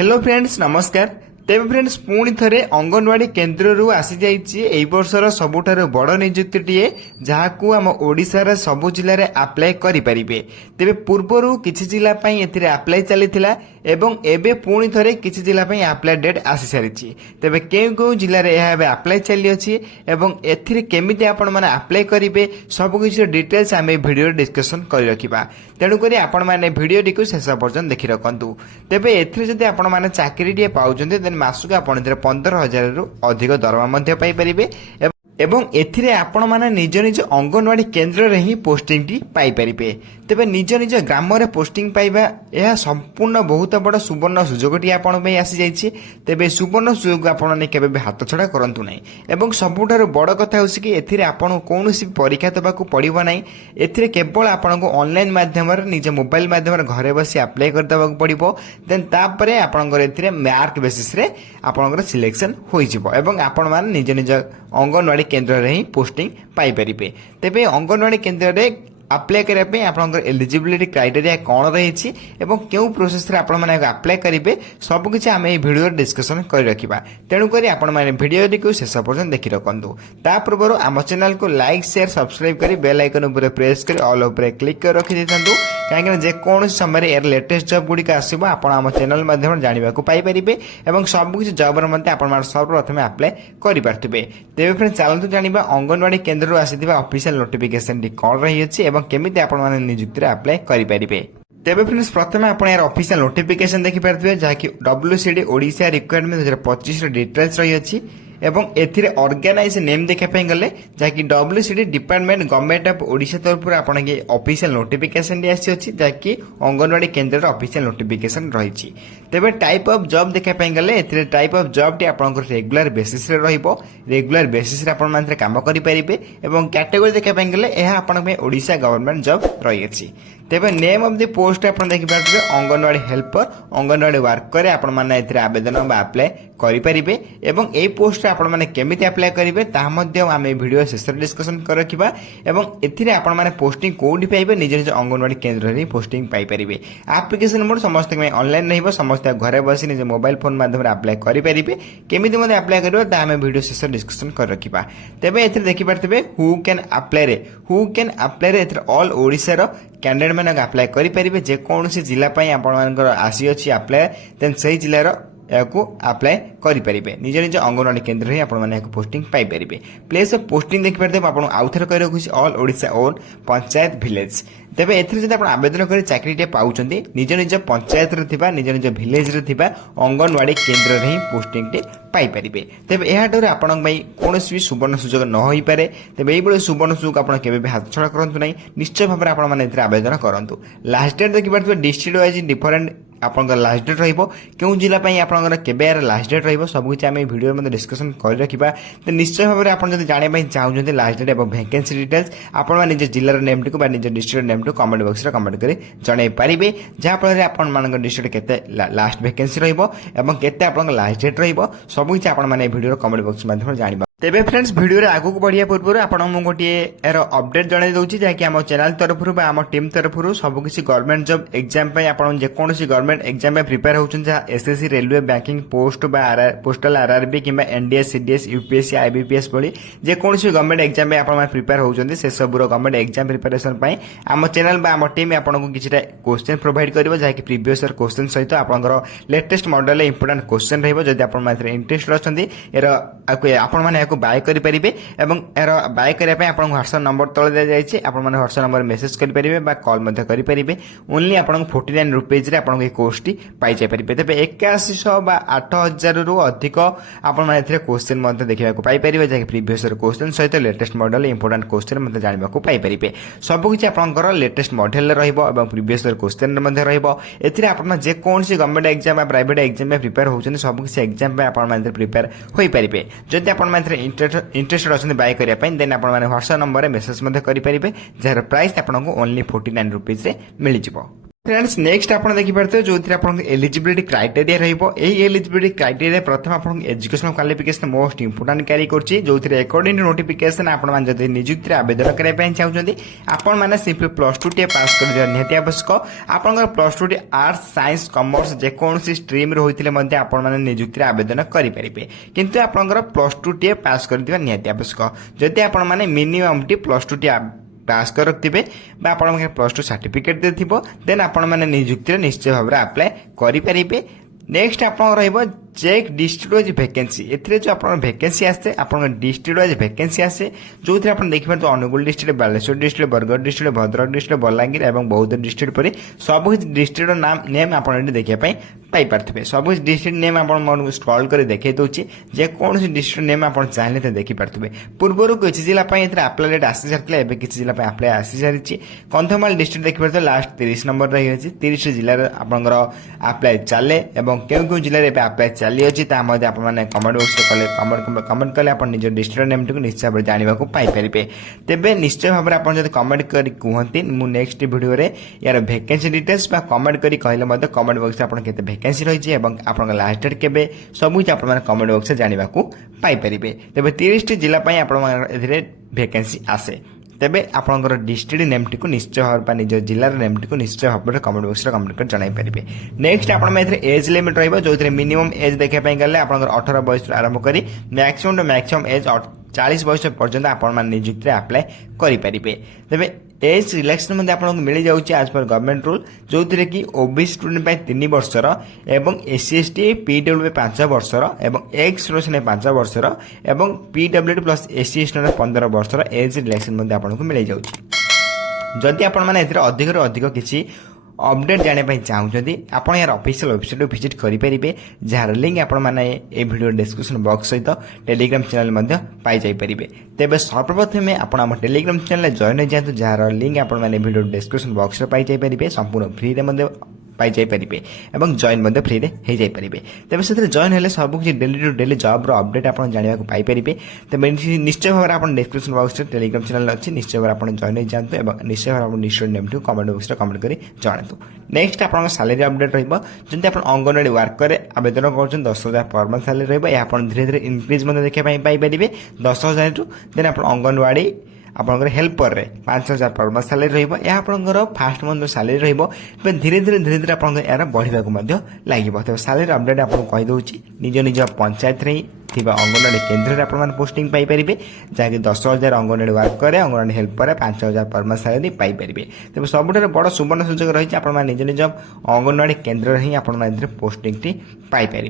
Hello friends नमस्कार। तेज friends पुणी थे अंगनवाड़ी केन्द्र आसी जाइए वर्षर सबुठार बड़ निजुक्तिए जहाँ आम ओडिशार सबु जिले में आप्लाय करेंगे। तेरे पूर्वर किसी जिलापाई आप्लाय चली एवं एबे पुणी थे किसी जिलापाई आप्लाय डेट आसी सारी। तेरे केउ केउ जिले में आप्लाय चली अच्छी एवं केमिति आपण माने आप्लाय करेंगे सबकि डिटेल्स आम भिडियो डिस्कसन कर रखा। तेणुक आपण मैंने भिडियो टी शेष पर्यटन देखी रखु। तेरे एथि आपण मैंने चाकरी पाँच देन मासक आप 15,000 रु अधिक दरमा पाइपर एवं एथिरे आपण माने निज निज अंगनवाड़ी केन्द्र रे ही पोस्टिंग टी पाई परिबे। तेबे निज निज ग्राम रे पोस्टिंग पाइबा यह संपूर्ण बहुत बड़ सुवर्ण सुजोग टी आपण पे आसी जाइछि। तेबे सुवर्ण सुजोग आपण ने केबे हाथ छडा करंतु नै एवं सबुठार बड़ कथा होछि कि एथिरे आपण कोनोसी परीक्षा देबाकू पड़िबो नै। एथिरे केवल आपण को ऑनलाइन माध्यम रे निज मोबाइल माध्यम रे घरे बसी अप्लाई कर देबाकू पड़िबो। देन तापरे आपण को एथिरे मार्क बेसिस रे आपण को सिलेक्शन होई जिवो एवं आपण माने निज निज अंगनवाड़ी केन्द्र रे ही पोस्टिंग पाई परिबे। तेबे अंगनवाड़ी केन्द्र रे अप्लाई करने आपंकर एलिजिबिलिटी क्राइटेरिया कौन रही एवं क्यों प्रोसेस रे आपण माने अप्लाई करेंगे सबकिछ आम ये भिडियो डिस्कसन कर रखा। तेणुक आपण मैंने भिडियो को शेष पर्यटन देखी रखु। ता पूर्व आम चैनल को लाइक शेयर सब्सक्राइब कर बेल आइकन उपर प्रेस कर ऑल उपर क्लिक कर रखी देथांतु कहीं जेकोसी समय यार लेटेस्ट जॉब गुड़िक आसो आप चैनल माध्यम जानवा पाइपर और सबकि जॉब सर्वप्रथम अप्लाई करेंगे। तेज फ्रेंड्स चलते जाना अंगनवाड़ी केन्द्र आसी ऑफिशियल नोटिफिकेशन कौन रही है केमिति आपण माने नियुक्ति अप्लाई करेंगे। तेबे फ्रेंड्स प्रथम आप यार ऑफिशियल नोटिफिकेशन देखिपारे जहाँकि WCD ओडिशा रिक्वायरमेंट 2025 डिटेल्स रही अच्छी एवं एथिरे ऑर्गेनाइज नेम देखापी गले जहाँकि WCD department government of Odisha तरफ आपण के ऑफिशियल नोटिफिकेशन आसी अछि जहाँकि अंगनवाड़ी केन्द्र ऑफिशियल नोटिफिकेशन रही। तेबे टाइप ऑफ जॉब देखापी गले एथिरे टाइप ऑफ जॉब टी आपनकर रेगुलर बेसिस रे रहिबो। रेगुलर बेसिस रे आपण मानते काम करि परिबे एवं कैटेगरी देखापी गले एहा आपण पे ओडिशा गवर्नमेंट जॉब रही अछि। तेबे नेम ऑफ द पोस्ट आपण देखि पारबे अंगनवाड़ी हेल्पर अंगनवाड़ी वर्कर आपण माने एथिरे आवेदन बा अप्लाई करि परिबे एवं ए पोस्ट आपण माने केमिति अप्लाई करिवे ता मध्ये आमे वीडियो शेष डिस्कशन कर रखिबा एवं एथिरे आपण माने पोस्टिंग कोडी पाइबे निज निज अंगनवाड़ी केन्द्र रे पोस्टिंग पाइ परिबे। एप्लिकेशन मोड समस्त में ऑनलाइन रहइबो समस्त घरे बसी निज मोबाइल फोन माध्यम रे अप्लाई करि परिबे। केमिति मध्ये अप्लाई करिवो ता आमे वीडियो शेष डिस्कशन कर रखिबा। तेबे एथिरे देखि पारथिबे हु कैन अप्लाई रे एथिरे ऑल ओडिसा रो कैंडिडेट मैंने अप्लाई करेंगे जेकोसी जिला आपर आसी अच्छी अप्लाई देन से जिलार या अप्लाई करेंगे। निज निज अंगनवाड़ी केन्द्र ही आपने पोस्टिंग पाइपर। प्लेस ऑफ पोस्टिंग देखिए आपको आउ थे कही रखुच्छी all Odisha on panchayat village. तेबे एथिरे जदि आपण आवेदन कर चाकरीटे पाउछन्ती निज निज पंचायत रे थिबा निज निज भिलेज रे थिबा अंगनवाड़ी केन्द्र रे ही पोस्टिंग टे पाई परिबे। तेबे एहा डोरे आपण पई कोनोसी भी सुवर्ण सुजोग न होई पारे। तेबे एई बळे सुवर्ण सुजोग आपण केबे भी हाथ छडा करंतु नै। निश्चय भाबरे आपण माने एथिरे आवेदन करंतु। लास्ट डेट देखि पारथिबे डिस्ट्रिक्ट वाइज डिफरेंट आपनकर लास्ट डेट रहिबो केउ जिला पई आपनकर केबे यार लास्ट डेट रहिबो सब किछ आमे वीडियो मध्ये डिस्कशन कर रखिबा। त निश्चय भाबरे आपण जदि जाने पई चाहुछन्ती लास्ट डेट एवं वैकेंसी डिटेल्स आपण माने निज जिल्ला रो नेम टिको बा निज district name to comment box रे कमेंट करी जणाई पारिबे जहा फल आपण मानक डिस्ट्रिक्ट केते लास्ट वैकेंसी रहिबो एवं केते आपनकर लास्ट डेट रहिबो सब किछ आपण माने वीडियो रो कमेंट बॉक्स माध्यम जानिबा। तेबे फ्रेंड्स वीडियो रे आगु को बढ़िया पूर्व आपण मु गोटे एरो अपडेट जणाई दउची जहाँकि आम चैनल तरफ रु बा आम टीम तरफ रु सब किसी गवर्नमेंट जॉब एग्जाम पे आपण जे कोनोसी गवर्नमेंट एग्जाम पे प्रिपेयर होउछन जहा एसएससी रेलवे बैंकिंग पोस्ट बा पोस्टल आरआरबी किबा एनडीएस सीडीएस यूपीएससी आईबीपीएस बळी जे कोनोसी गवर्नमेंट एग्जाम पे आपण प्रिपेयर होउछन से सब रो गवर्नमेंट एग्जाम प्रिपरेशन पई आम चैनल बा आम टीम आपण को किछटा क्वेश्चन प्रोवाइड करबो जहाँकि प्रीवियस ईयर क्वेश्चन सहित आपनकर लेटेस्ट मॉडल इंपोर्टेंट क्वेश्चन रहबो। जदि आपण मात्र इंटरेस्ट अछंती एरो आपण माने याको बाय करि परिबे एवं एर बाय करिया पे आपन व्हाट्सएप नंबर तळे दे जायछि आपण माने व्हाट्सएप नंबर मेसेज करि परिबे बा कॉल मध्ये करि परिबे। ओनली आपन 49 रुपीस रे आपन के कोर्स टी पाइ जाय परिबे। तबे 8100 बा 8000 रु अधिक आपन माने एथिरे क्वेश्चन मध्ये देखिबा को पाइ परिबे जे प्रीवियस ईयर क्वेश्चन सहित लेटेस्ट मॉडल इंपोर्टेंट क्वेश्चन मध्ये जानिबा को पाइ परिबे। सब किछ आपनकर लेटेस्ट मॉडल रहइबो एवं प्रीवियस ईयर क्वेश्चन मध्ये रहइबो। एथिरे आपन जे कोनसी गवर्नमेंट एग्जाम बा प्राइवेट एग्जाम में प्रिपेयर होउछन सब किछ एग्जाम पे आपन माने प्रिपेयर होई परिबे। जदि आपन माने इंटरेस्ट अच्छे बाय करने देन आप व्हाट्सएप नंबर मेसेज करेंगे जार प्राइस आपको ओनली 49 रुपीस मिल जाए। फ्रेंड्स नेक्स्ट आप देखिए जो एलिजिबिलिटी क्राइटेरिया एलिजिबिलिटी क्राइटेरिया प्रथम आप एजुकेशनल क्वालिफिकेशन मोस्ट इंपोर्टाट क्यारी करुच्ची जो अकॉर्डिंग टू नोटिफिकेशन आपड़ी निजुक्ति आवेदन करने चाहते आपण मैंने सिंपल +2 टी पास कर निहाती आवश्यक आप +2 टी आर्ट्स साइंस कमर्स जेकोसी स्ट्रीम होते निजुक्ति आवेदन करेंगे किंतु आप +2 टी पास कर निहाती आवश्यक जदि आप मिनिमम टी +2 टी पास कर रखिए +2 सर्टिफिकेट देन आपण मैंने निजुक्ति निश्चय भाव में आप्लाय करेंगे नेक्स्ट आप चेक डिस्ट्रिक्ट वाइज वैकेंसी ए जो आप वैकेंसी आसे आप डिस्ट्रिक्ट वाइज वैकेंसी आसे जो आप देखिए Angul district Baleshwar district Bargarh district Bhadrak district Balangir और बौद्ध डिस्ट्रिक्ट पर सब डिस्ट्रिक्ट नाम नेम आप देखा पाइपे सब डिस्ट्रिक्ट नेम आप स्क्रॉल कर देखे दूसरी जेकोसी डिस्ट्रिक्ट नेम आप चाहिए तो देखिपे पूर्व किसी जिला आप्लाय डेट आसी सारी है किसी जिला आप्लाय आसी सारी कंधमाल डिस्ट्रिक्ट देखिए लास्ट 30 नंबर रही है 30 जिले आपंकर आप्लाय चले क्यों जिले में आप्लाय चली अच्छी आपने कमेंट बॉक्स कले कमेंट कले आप निज डिस्ट्रिक्ट नेम टी निश्चय भाव जानवाक पाइपर तेरे निश्चय भाव में आप कमेंट कर कहते मुझे नेक्स्ट वीडियो यार वैकेंसी डिटेल्स कमेंट कर कहले कमेंट बॉक्स आप वैकेंसी रही आप लास्ट डेट के सब आप कमेंट बॉक्स जानवाक पाइपर तेरे 30 जिला आप वैकेंसी आसे तेबे आपंकर डिस्ट्रिक्ट नेम टी निश्चय भाव निज जिलार नेम टी निश्चय भाव में कमेंट बॉक्स कमेंट कर जन पारे नेक्स्ट आप एज लिमिट रो मिनिमम एज देखापी गले आप 18 बयस आरंभ कर मैक्सिमम टू मैक्सिमम एज 40 बयस पर्यंत आप निजुक्ति आप्लाय करेंगे तेरे एज सिलेक्शन मध्य आपको मिल जाऊँगी आज पर गवर्नमेंट रूल जो थी कि ओबीसी स्टूडेंट 3 वर्षर एवं SC/ST PWD 5 वर्षर एवं एक्स सर्विस 5 वर्षर एवं PWD प्लस SC स्टूडेंट 15 वर्षर एज सिलेक्शन मध्य आपको मिल जाऊँगी जदि आप अधिक किसी अपडेट जानापी चाहते आप यार ऑफिशियल वेबसाइट विजिट करेंगे जार लिंक आपने वीडियो डिस्क्रिप्शन बॉक्स सहित टेलीग्राम चैनल पाई जापरेंगे तेज सर्वप्रथमें आप टेलीग्राम चैनल जॉइन हो जातु जार लिंक आपने वीडियो डिस्क्रिप्शन बॉक्स पाई जापरेंगे संपूर्ण फ्री पाई जापरेंगे और जॉइन फ्री हो जापरेंगे तेज से जॉइन हेल्ले सब कुछ daily to daily job update आप जानवाक पाइपर तेज निश्चय भाव में आप डिस्क्रिप्शन बॉक्स टेलीग्राम चैनल अच्छी निश्चय भाव आप जॉइन हो जातु और निश्चय भाव district name to comment box comment कर जनातु नेक्स्ट आप सैलरी अपडेट रही आप अंगनवाड़ी वर्कर आवेदन कर 10,000 पर मंथ सैलरी रही धीरे धीरे इनक्रिज देखा पाइपर 10,000 टू देन आप अंगनवाड़ी आपंकर हेल्पर रे 5,000 पर मंथ सैलरी रहा फास्ट मंथ सैलरी धीरे धीरे आप यार बढ़ाक लगे तेज सैलरी अपडेट आपको कहीदे निज निज पंचायत ही अंगनवाड़ी केन्द्र आप पोस्टिंग पाइपर जहाँकि 10,000 anganwadi worker anganwadi helper 5,000 per month salary Piper तेज सब बड़ सुवर्ण सुजोग रही आप निज निज अंगनवाड़ी केन्द्र ही आप पोस्टिंग टी पाइपर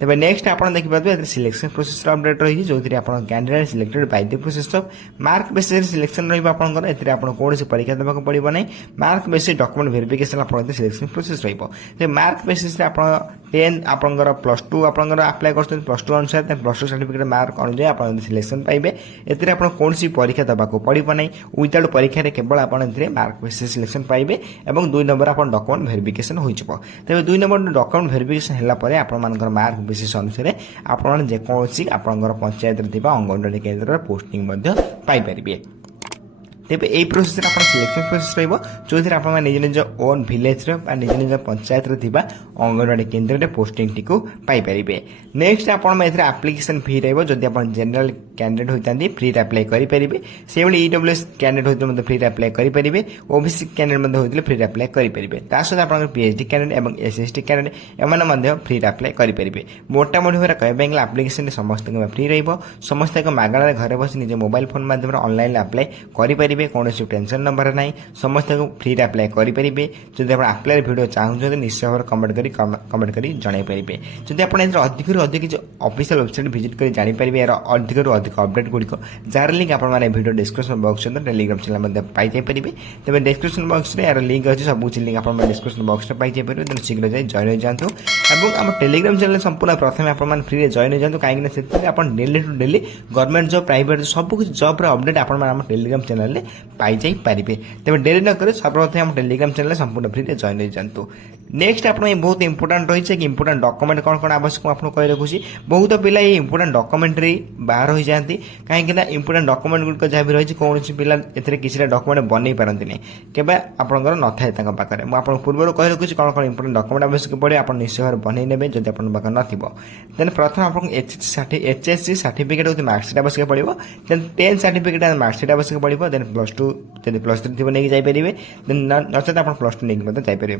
तेज नेक्स्ट आप देखिए सिलेक्शन प्रोसेस अपडेट रही जो आप candidate selected by the process of mark basis selection रही आप कौन परीक्षा देवाक पड़ो ना मार्क बेसिस डॉक्यूमेंट वेरिफिकेशन आप सिलेक्शन प्रोसेस मार्क बेसिस आप 10 आपंकर +2 आपंकर आप्लाय कर +2 अनुसार +2 सर्टिफिकेट मार्क अनुसार आप सिलेक्शन पाइबे एतिर आप कौन परीक्षा देवाक पड़ो ना विदाउट परीक्षा केवल आप मार्क बेसिस सिलेक्शन पाइबे और 2 नंबर आप डॉक्यूमेंट वेरिफिकेशन हो तेज 2 नंबर डॉक्यूमेंट वेरिफिकेशन है आप मार्क बेसिस अनुसार आप जेकोसी आपंकर पंचायत अंगनवाड़ी केन्द्र पोस्टिंग पाइपर तेज यही प्रोसेस आप सिलेक्शन प्रोसेस रो आप निज निज ओन विलेज निज निज पंचायत अंगनवाड़ी केन्द्र में पोस्टिंग टी पाइपर नेक्स्ट आप एप्लिकेशन फी रही आप जनरल कैंडिडेट होती फ्री अप्लाई करेंगे से EWS कैंडिडेट होते फ्री अप्लाई करेंगे OBC कैंडिडेट होते फ्री अप्लाई करेंगे सहित आप PhD कैंडिडेट और SC/ST candidate M free apply करेंगे मोटामोटी भाव कहवाई आप्लिकेशन समस्त फ्री समस्त मागणार घर बस निज मोबाइल फोन माध्यम ऑनलाइन अप्लाई करेंगे कौन टेंशन नंबर ना समस्त को फ्री अप्लाई करेंगे जब आप अप्लाई वीडियो चाहते निश्चय भाव कमेंट कर जन पारे जब आप अधिक ऑफिशियल वेबसाइट विजिट कर जापर यार अधिक अपडेट गुड़िक जार लिंक आपने video description box Telegram channel पाई जापरेंगे तेज डिस्क्रिप्शन बॉक्स में यार लिंक अच्छी सब लिंक आप डिस्क्रिप्शन बॉक्स में पाई जापर तेनाली शीघ्र जाए जॉइन हो जातु और आम टेलीग्राम चैनल संपूर्ण प्रथम आप फ्री जॉइन हो जातु कहीं आप daily to daily government job private सब कुछ जॉब अपडेट आप टेलीग्राम चैनल पाई जाई पारिबे तेज डेरी न कर सर्वप्रथम हम टेलीग्राम चैनल संपूर्ण फ्री जॉइन हो जातु नेक्स्ट आप बहुत इंपोर्टाट रही है कि इंपोर्टाट डॉक्यूमेंट कौन कौन आवश्यक आपको कही रखुच्छी बहुत पिला ये इंपोर्टाट डॉक्यूमेंट बाहर हो जाती कहीं इंपोर्टाट डॉक्यूमेंट गुड़िक जहाँ भी रही कौन पिला किसी डॉक्यूमेंट बन पारती केवल आपंकर न थाए पाखे मुझे पूर्व कही रखुच्छी कौन कौन इंपोर्टाट डॉक्यूमेंट आवश्यक पड़े आप निश्चय भाव बन ने जब आप पाखे न प्रथम आप एचएससी सर्टिफिकेट होती मार्कसीट आवश्यक पड़ो देन 10 सर्टिफिकेट मार्कसीट आवश्यक पड़ो देन +2 जब +3 थी नहीं जापरेंगे देन नचेत आप +2 नहीं जापरेंगे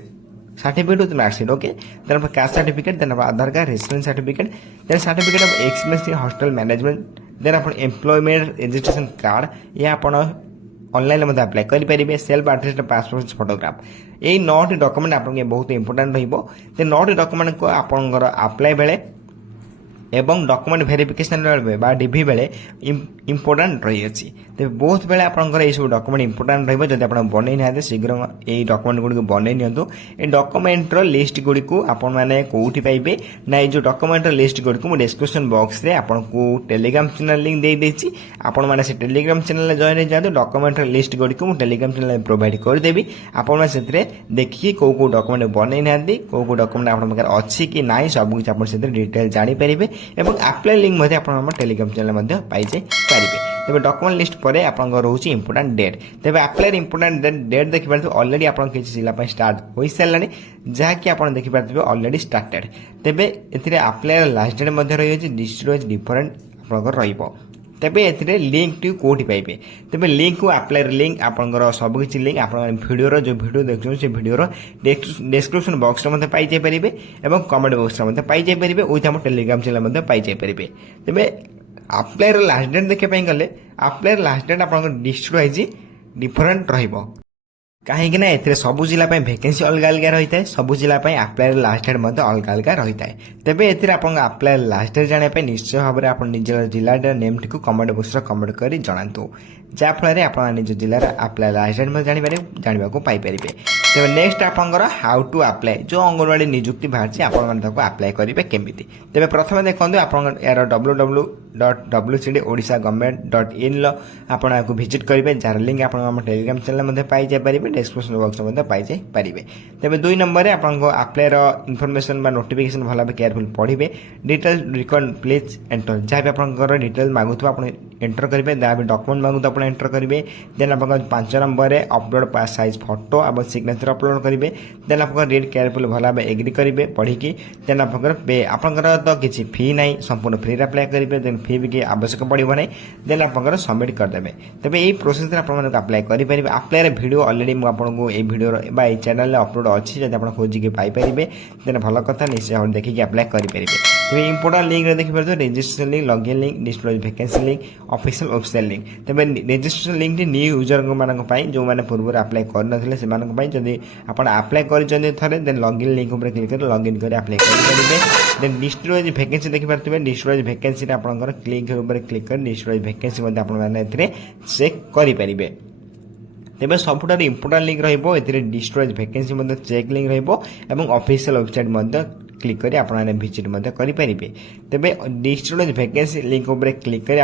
सर्टिफिकेट होती मार्कसीट ओके देन आप caste certificate then Aadhaar card residence certificate then certificate of experience in hostel management then आप एम्प्लॉयमेंट रजिस्ट्रेशन कार्ड या आप ऑनलाइन अप्लाई करेंगे सेल्फ अटेस्ट पासपोर्ट फोटोग्राफ यही 9टी डॉक्यूमेंट आप बहुत इंपोर्टाट रही 9टी डॉक्यूमेंट को आपंकर अप्लाई बेले एवं डॉक्यूमेंट वेरिफिकेशन बेले डीवी बेले इंपोर्टाट रही अच्छी तेज बहुत बेले आपंकर सब डॉक्यूमेंट इंपोर्टाट रही जब आप बनई ना शीघ्र ये डॉक्यूमेंट गुड़ी बनई नियंतु ए डॉक्यूमेंट लिस्ट गुड़ी को आपण मैंने कौटी पाइबे ना ये जो डॉक्यूमेंट लिस्ट गुड़ी को डिस्क्रिप्शन बॉक्स रे आपको टेलीग्राम चैनल लिंक दे देछि आपण मैंने से टेलीग्राम चैनल जॉइन हो जातु डॉक्यूमेंट लिस्ट गुड़ी को टेलीग्राम चैनल प्रोवाइड करदेवी आपण से देखिए कौ कौ डॉक्यूमेंट बनई ना कौ कौ डॉक्यूमेंट आप अच्छी कि ना सब कुछ आप डिटेल जानीपर एवं अप्लाई लिंक आप टेलीग्राम चैनल पाई पारे तेज डॉक्यूमेंट लिस्ट पर आप रोचे इंपोर्टाट डेट तेज अप्लाई इंपोर्टाट डेट देखिए ऑलरेडी आप किसी जिला स्टार्ट हो सारे जहाँकि आप देखिए ऑलरेडी स्टार्टेड तेज ए अप्लाई लास्ट डेट रही डिस्ट्रिक्ट डिफरेंट आप तेबे एथिरे लिंक टी कोठी पाइबे तेबे लिंक को अप्लाई लिंक आपनकर सब किछि लिंक आपन वीडियो जो वीडियो देखछन से वीडियो डिस्क्रिप्शन बॉक्स रे पाई जाय परिबे एवं कमेंट बॉक्स रे पाई जाय परिबे विथ हम टेलीग्राम चैनल पाई जाय परिबे तेबे अप्लाई लास्ट डेट देखै पई गले अप्लाई लास्ट डेट आपन डिस्ट्रिक्ट डिफरेंट रहिबो कहीं ए सबू जिला वैकेंसी अलग अलग रही है सबू जिला अप्लाई लास्ट डेट अलग अलग रही है तेज ए अप्लाई लास्ट डेट जानापी निश्चय भाव में आप निज जिला name T comment box comment कर जनातु जहाँफल आप निज जिलार अप्लाई लास्ट डेट जानवा पाइपर तेज नेक्स्ट आपंकर हाउ टू अप्लाई जो अंगनवाड़ी निजुक्ति बाहर आप अप्लाई करेंगे केमी तेज प्रथम देखो आप यार www.wcdodisha.government.in आप भिजिट करेंगे जार लिंक आप टेलीग्राम चैनल पाई जाए डिस्क्रिप्शन बॉक्स पाई जाए पारे तेज 2 नंबर में आपको अप्लायर इनफॉरमेशन नोटिफिकेशन भल भाव केयरफुल पढ़े डिटेल रिकॉर्ड प्लीज एंटर जहाँ भी आप डिटेल मागुथ आप एंटर करेंगे जहाँ भी डॉक्यूमेंट मागुथ आप एंटर करेंगे देन आप 5 नंबर में अपलोड पास साइज फोटो और सिग्नेचर अपलोड करेंगे देन आप रीड केयरफुल भल भाव एग्री करेंगे पढ़ी देन आपंकर तो किसी फी ना संपूर्ण फ्री अप्लाई करेंगे देन फी भी आवश्यक पड़ो ना देन आप सबमिट करदे तेज यही प्रोसेस आप अप्लाई करेंगे अप्लाई वीडियो ऑलरेडी आपको ये वीडियो ये चैनल अपलोड अच्छी जब आप खोजिक पाइपर देन भल कथा निश्चय देखिए अप्लाई करेंगे तेज इंपोर्टाट लिंक देखिए registration link login link district vacancy link official website link तेज रजिस्ट्रेशन लिंक न्यू यूजर मानी जो मैंने पूर्व अप्लाई करते जब आप अप्लाई कर देन लॉगिन लिंक क्लिक कर लॉगिन कर अप्लाई करेंगे देन डिस्ट्रोज वैकेंसी देखिए डिस्ट्रोज वैकेंसी आपंकर क्लिक कर डिस्ट्रोज वैकेंसी चेक करेंगे तेज सबुठ important link district vacancy check link रही ऑफिशियल वेबसाइट क्लिक कर भिजिट करेंगे तेज डिस्ट्रिक्ट वैकेंसी लिंक क्लिक कर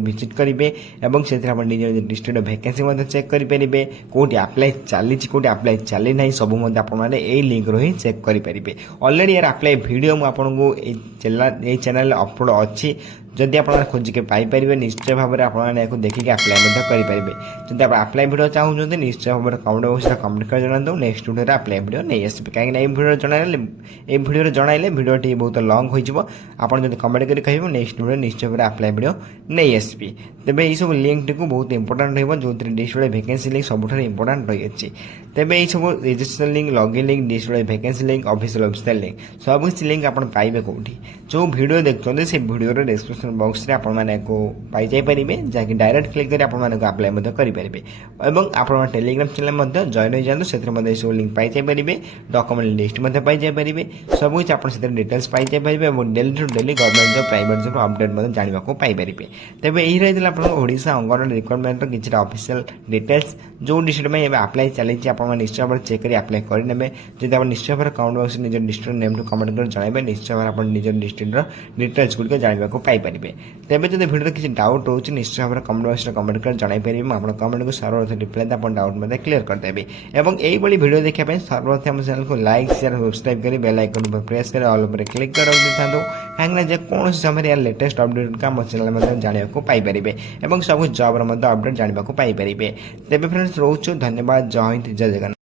भिजिट करेंगे और निज डिस्ट्रिक्ट वैकेंसी चेक करेंगे कौटी अप्लाई चली कौटी अप्लाई चली ना सब यही लिंक रू ही चेक करेंगे ऑलरेडी यार अप्लाई वीडियो मुझे ये चैनल अपलोड अच्छी जदि आप खोजिके पाइपर निश्चय भाव में आपको देखिए अप्लाई करेंगे जब आप अप्लाई वीडियो चाहते निश्चय भाव में कमेंट बॉक्स कमेंट कर जनातु नेक्स्ट वीडियो अप्लाई वीडियो नहीं आसपे कहीं वीडियो वीडियो जनइले वीडियो बहुत लंग हो कमेंट कर कहे नेक्स्ट वीडियो निश्चय भाव अप्लाई वीडियो नहीं आसपी तेज ये सब लिंक टी बहुत इंपोर्टाट जो डिस्ट्रिक्ट वैकेंसी लिंक सबुठ इंपोर्टाट रही है तेज ये सब registration link login link district vacancy link official website link सब किसी लिंक आप पाइबे कौटी जो वीडियो देखते से वीडियो डिस्क्रिप्शन बॉक्स रे आपण माने को पाई जाय परिबे जाकि डायरेक्ट क्लिक कर आपण माने को अप्लाई मध्य करि परिबे एवं आपण टेलीग्राम चैनल मध्य जॉइन हो जानु सेत्र मध्य सब लिंक पाई जाय परिबे डॉक्यूमेंट लिस्ट मध्य पाई जाय परिबे सब कुछ आपण सेत्र डिटेल्स पाई जाय परिबे एवं daily to daily government job private job update मध्य जानिबा को पाई परिबे तबे एही रहितला आपण ओडिसा अंगनवाड़ी रिक्वायरमेंट रो किछि ऑफिशियल डिटेल्स जो डिस्ट्रिक्ट में अप्लाई चली आपण निश्चय भाव चेक कर अप्लाई कर नेबे जदि आपण निश्चय भाव काउंट बॉक्स निज डिस्ट्रिक्ट नेम टू कमेंट कर जणाइबे निश्चय भाव आपण निज डिस्ट्रिक्ट रो डिटेल्स गुड के जानिबा को पाई परिबे तेज जब वीडियो किसी डाउट रोचे निश्चय भाव में कमेंट बॉक्स में कमेंट कर जनाइपर मुझे कमेंट को सर्वप्रथम रिप्लाई आप डाउट में क्लियर करदेवी और यही वीडियो देखा सर्वप्रथम चैनल को लाइक शेयर सब्सक्राइब कर बेल आइकन पर प्रेस कर ऑल पर क्लिक कर रख था କାହିଁକିନା ଯେକୌଣସି ସମୟରେ ୟାର ଲେଟେଷ୍ଟ ଅପଡେଟ୍ ଆମ ଚ୍ୟାନେଲ୍ ମଧ୍ୟ ଜାଣିବାକୁ ପାଇପାରିବେ ଏବଂ ସବୁ ଜବ୍ର ମଧ୍ୟ ଅପଡେଟ୍ ଜାଣିବାକୁ ପାଇପାରିବେ। ତେବେ ଫ୍ରେଣ୍ଡସ୍ ରହୁଛୁ, ଧନ୍ୟବାଦ, ଜୟ ହିନ୍ଦ, ଜୟ ଜଗନ୍ନାଥ।